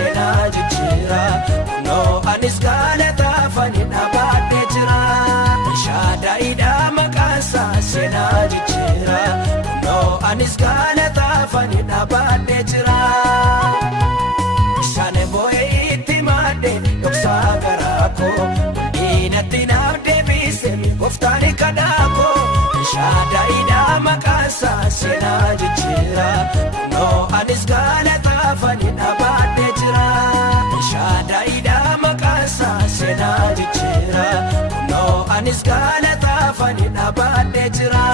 seenaa jijjiira kunoo anis galataafani dhaabadhee jira shaadaidha maqaansaa seenaa jijjiira kunoo anis galataafani dhaabadhee jira isaanii boo'ee itti maadde dhoksaa garaakoo diinatti naaf deebise gooftaani kadhaakoo shaadaidha maqaansaa seenaa jijjiira kunoo anis galataafani dhaabadhee jira shaadaidha maqaansaa seenaa jijjiira kunoo anis galataafani dhaabadhee jira.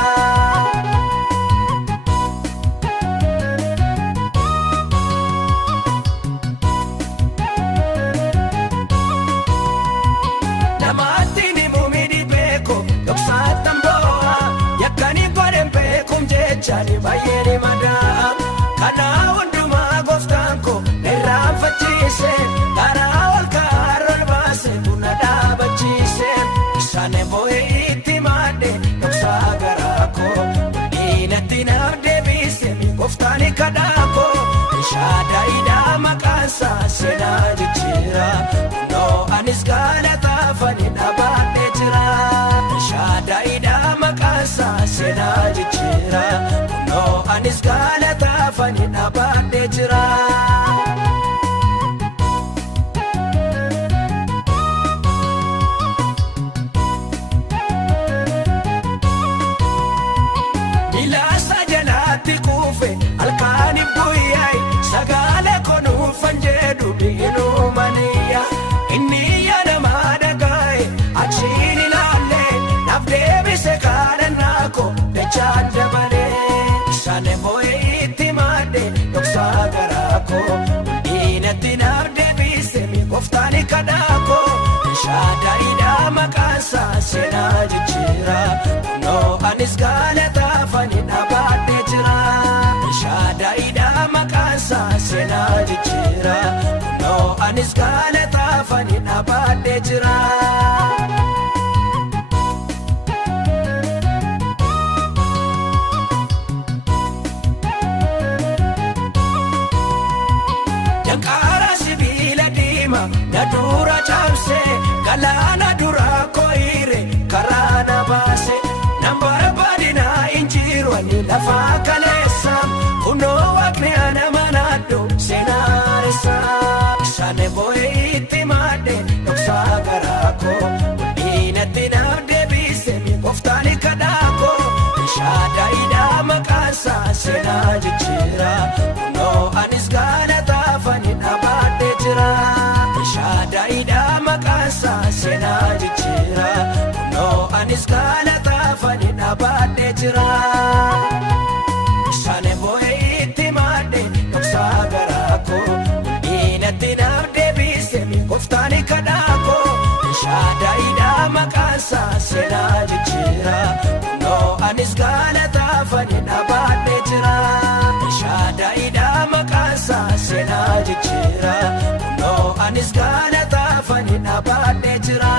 Chani bayeri madaa kana hundumaa gooftaan koo irraanfachiise karaa ol kaarol baase tuna dhaabachiise isaanii boo'ee itti maadde dhoksaa garaa koo diinatti naaf deebise gooftaani kadhaa koo shaadaidha maqaansaa seenaa jijjiira kunoo anis galataafani dhaabadhee jira shaadaidha maqaansaa seenaa jijjiira kunoo anis galataafani dhaabadhee jira. Ilaasa jalaatti kuufe halkaani buyyaayi sagalee konuufan jedhu biinuu maniyya inni yaadamaa dhagaaye achiin ilaalle naaf deebise kadhannaa koo dachaan dabalee isaanii boo'ee itti maadde dhoksaa garaa koo diinatti naaf deebise gooftaani kadhaa koo shaadaidha maqaansaa seenaa jijjiira kunoo anis galataafani dhaabadhee jira shaadaidha maqaansaa seenaa jijjiira kunoo anis galataafani dhaabadhee jira. Danqaara sibiila diimaa na dura caamse galaana duraa koo'ire karaa na baase nan barbaadinaa injiirwani lafaa kaleessa kunoo waaqni ana manaaddo seenaaressa isaanii boo'ee itti maadde dhoksaa garaa koo diinatti naaf deebise gooftaani kadhaa koo shaadaidha maqaansaa seenaa jijjiira kunoo anis galataafani dhaabadhee jira shaadaidha maqaansaa seenaa jijjiira kunoo anis galataafani dhaabadhee jira isaanii boo'ee itti maadde dhoksaa garaa koo diinatti naaf deebise gooftaani kadhaa koo shaadaidha maqaansaa seenaa jijjiira kunoo anis galataafani dhaabadhee jira shaadaidha maqaansaa seenaa jijjiira kunoo anis galataafani dhaabadhee jira.